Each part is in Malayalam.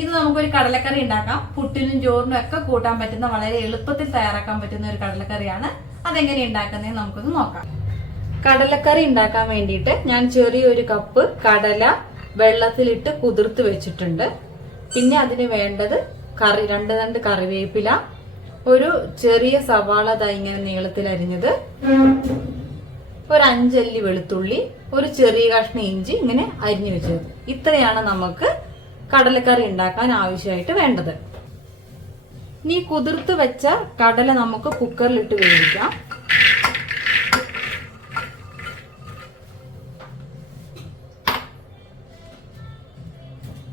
ഇത് നമുക്കൊരു കടലക്കറി ഉണ്ടാക്കാം. പുട്ടിനും ചോറിനും ഒക്കെ കൂട്ടാൻ പറ്റുന്ന വളരെ എളുപ്പത്തിൽ തയ്യാറാക്കാൻ പറ്റുന്ന ഒരു കടലക്കറിയാണ്. അതെങ്ങനെ ഉണ്ടാക്കുന്നതെന്ന് നമുക്കൊന്ന് നോക്കാം. കടലക്കറി ഉണ്ടാക്കാൻ വേണ്ടിയിട്ട് ഞാൻ ചെറിയൊരു കപ്പ് കടല വെള്ളത്തിലിട്ട് കുതിർത്ത് വെച്ചിട്ടുണ്ട്. പിന്നെ അതിന് വേണ്ടത് കറി രണ്ട് രണ്ട് കറിവേപ്പില ഒരു ചെറിയ സവാള ദാ ഇങ്ങനെ നീളത്തിൽ അരിഞ്ഞത് ഒരു അഞ്ചല്ലി വെളുത്തുള്ളി ഒരു ചെറിയ കഷ്ണം ഇഞ്ചി ഇങ്ങനെ അരിഞ്ഞു വെച്ചത്. ഇത്രയാണ് നമുക്ക് കടലക്കറി ഉണ്ടാക്കാൻ ആവശ്യമായിട്ട് വേണ്ടത്. ഇനി കുതിർത്ത് വെച്ച കടല നമുക്ക് കുക്കറിലിട്ട് വേവിക്കാം.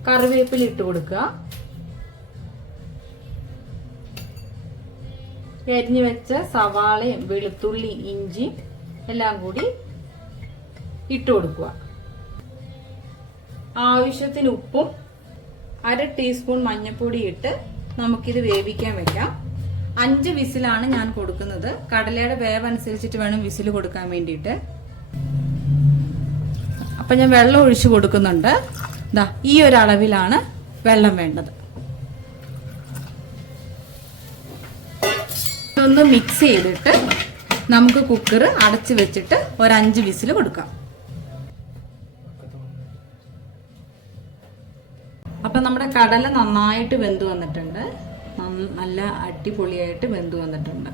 കറിവേപ്പില ഇട്ട് കൊടുക്കുക. എരിഞ്ഞു വെച്ച സവാളയും വെളുത്തുള്ളി ഇഞ്ചി എല്ലാം കൂടി ഇട്ട് കൊടുക്കുക. ആവശ്യത്തിന് ഉപ്പും അര ടീസ്പൂൺ മഞ്ഞൾപ്പൊടി ഇട്ട് നമുക്കിത് വേവിക്കാൻ വെക്കാം. അഞ്ച് വിസിലാണ് ഞാൻ കൊടുക്കുന്നത്. കടലയുടെ വേവ് അനുസരിച്ചിട്ട് വേണം വിസിൽ കൊടുക്കാൻ വേണ്ടിയിട്ട്. അപ്പൊ ഞാൻ വെള്ളം ഒഴിച്ചു കൊടുക്കുന്നുണ്ട്. ദാ ഈ ഒരു അളവിലാണ് വെള്ളം വേണ്ടത്. ഒന്ന് മിക്സ് ചെയ്തിട്ട് നമുക്ക് കുക്കർ അടച്ചു വെച്ചിട്ട് ഒരു അഞ്ച് വിസിൽ കൊടുക്കാം. അപ്പൊ നമ്മുടെ കടല നന്നായിട്ട് വെന്ത് വന്നിട്ടുണ്ട്. നല്ല അടിപൊളിയായിട്ട് വെന്ത് വന്നിട്ടുണ്ട്.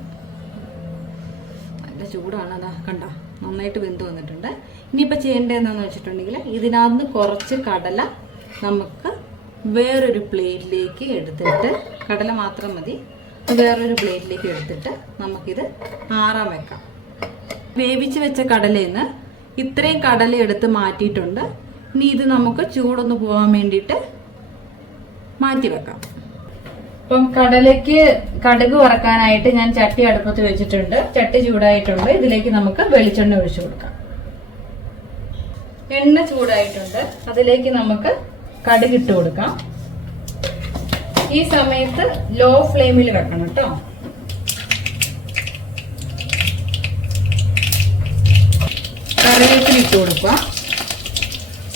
നല്ല ചൂടാണ് അതാ കണ്ട? നന്നായിട്ട് വെന്ത് വന്നിട്ടുണ്ട്. ഇനിയിപ്പോൾ ചെയ്യേണ്ടത് എന്താണെന്ന് വെച്ചിട്ടുണ്ടെങ്കിൽ ഇതിനകത്ത് കുറച്ച് കടല നമുക്ക് വേറൊരു പ്ലേറ്റിലേക്ക് എടുത്തിട്ട് കടല മാത്രം മതി. വേറൊരു പ്ലേറ്റിലേക്ക് എടുത്തിട്ട് നമുക്കിത് ആറാൻ വെക്കാം. വേവിച്ച് വെച്ച കടലയിൽ നിന്ന് ഇത്രയും കടല എടുത്ത് മാറ്റിയിട്ടുണ്ട്. ഇനി ഇത് നമുക്ക് ചൂടൊന്ന് പോകാൻ വേണ്ടിയിട്ട് മാറ്റി വെക്കാം അപ്പം കടലയ്ക്ക് കടുക് വറക്കാനായിട്ട് ഞാൻ ചട്ടി അടുപ്പത്ത് വെച്ചിട്ടുണ്ട്. ചട്ടി ചൂടായിട്ടുണ്ട്. ഇതിലേക്ക് നമുക്ക് വെളിച്ചെണ്ണ ഒഴിച്ചു കൊടുക്കാം. എണ്ണ ചൂടായിട്ടുണ്ട്. അതിലേക്ക് നമുക്ക് കടുക് ഇട്ട് കൊടുക്കാം. ഈ സമയത്ത് ലോ ഫ്ലെയിമിൽ വെക്കണം കേട്ടോ. കറിവേപ്പിലിട്ട് കൊടുക്കുക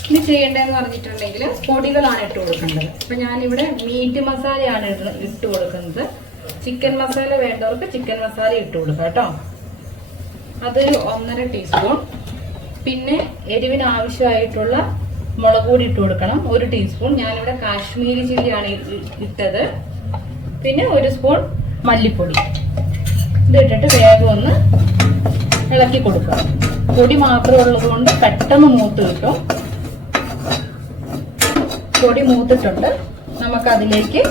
ഇനി ചെയ്യേണ്ടതെന്ന് പറഞ്ഞിട്ടുണ്ടെങ്കിൽ പൊടികളാണ് ഇട്ട് കൊടുക്കേണ്ടത്. അപ്പം ഞാനിവിടെ മീറ്റ് മസാലയാണ് ഇട്ട് കൊടുക്കുന്നത്. ചിക്കൻ മസാല വേണ്ടവർക്ക് ചിക്കൻ മസാല ഇട്ട് കൊടുക്കാം കേട്ടോ. അതൊരു ഒന്നര ടീസ്പൂൺ പിന്നെ എരിവിന് ആവശ്യമായിട്ടുള്ള മുളക് പൊടി ഇട്ട് കൊടുക്കണം. ഒരു ടീസ്പൂൺ ഞാനിവിടെ കാശ്മീരി ചില്ലിയാണ് ഇട്ടത്. പിന്നെ ഒരു സ്പൂൺ മല്ലിപ്പൊടി. ഇത് ഇട്ടിട്ട് വേഗം ഒന്ന് ഇളക്കി കൊടുക്കുക. പൊടി മാത്രം ഉള്ളത് കൊണ്ട് പെട്ടെന്ന് മൂത്ത് കിട്ടും. പൊടി മൂത്തിട്ടുണ്ട്. നമുക്കതിലേക്ക്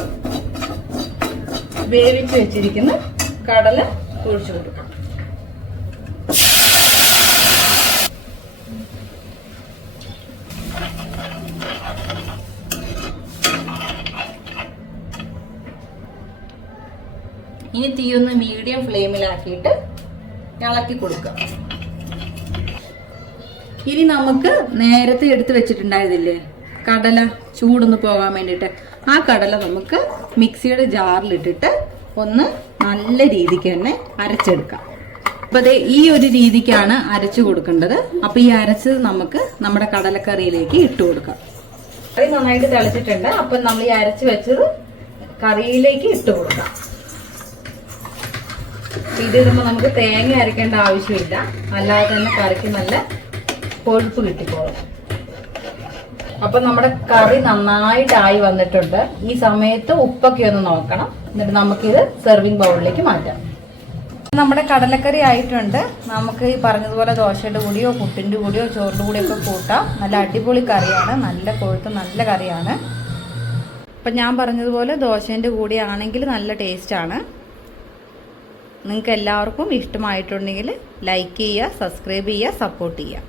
വേവിച്ച് വെച്ചിരിക്കുന്ന കടല കുഴിച്ചു കൊടുക്കാം. ഇനി തീ ഒന്ന് മീഡിയം ഫ്ലെയിമിലാക്കിയിട്ട് ഇളക്കി കൊടുക്കുക ഇനി നമുക്ക് നേരത്തെ എടുത്ത് വെച്ചിട്ടുണ്ടായതില്ലേ? കടല ചൂടൊന്ന് പോകാൻ വേണ്ടിയിട്ട് ആ കടല നമുക്ക് മിക്സിയുടെ ജാറിലിട്ടിട്ട് ഒന്ന് നല്ല രീതിക്ക് തന്നെ അരച്ചെടുക്കാം. അപ്പൊ ദേ ഈ ഒരു രീതിക്കാണ് അരച്ചു കൊടുക്കേണ്ടത്. അപ്പൊ ഈ അരച്ചത് നമുക്ക് നമ്മുടെ കടലക്കറിയിലേക്ക് ഇട്ട് കൊടുക്കാം. കറി നന്നായിട്ട് തിളച്ചിട്ടുണ്ട്. അപ്പൊ നമ്മൾ ഈ അരച്ച് വെച്ചത് കറിയിലേക്ക് ഇട്ട് കൊടുക്കാം. ഇത് ഇടുമ്പോൾ നമുക്ക് തേങ്ങ അരക്കേണ്ട ആവശ്യമില്ല. അല്ലാതെ തന്നെ കറിക്ക് നല്ല കൊഴുപ്പ് കിട്ടിക്കോളും. അപ്പൊ നമ്മുടെ കറി നന്നായിട്ടായി വന്നിട്ടുണ്ട്. ഈ സമയത്ത് ഉപ്പൊക്കെ ഒന്ന് നോക്കണം. എന്നിട്ട് നമുക്കിത് സെർവിങ് ബൗളിലേക്ക് മാറ്റാം. നമ്മുടെ കടലക്കറി ആയിട്ടുണ്ട്. നമുക്ക് ഈ പറഞ്ഞതുപോലെ ദോശയുടെ കൂടിയോ പുട്ടിന്റെ കൂടിയോ ചോറിന്റെ കൂടിയോ ഒക്കെ കൂട്ടാം. നല്ല അടിപൊളി കറിയാണ്. നല്ല കൊഴുത്ത് നല്ല കറിയാണ്. അപ്പം ഞാൻ പറഞ്ഞതുപോലെ ദോശേന്റെ കൂടി ആണെങ്കിൽ നല്ല ടേസ്റ്റാണ് നിങ്ങൾക്ക് എല്ലാവർക്കും ഇഷ്ടമായിട്ടുണ്ടെങ്കിൽ ലൈക്ക് ചെയ്യുക സബ്സ്ക്രൈബ് ചെയ്യുക സപ്പോർട്ട് ചെയ്യുക.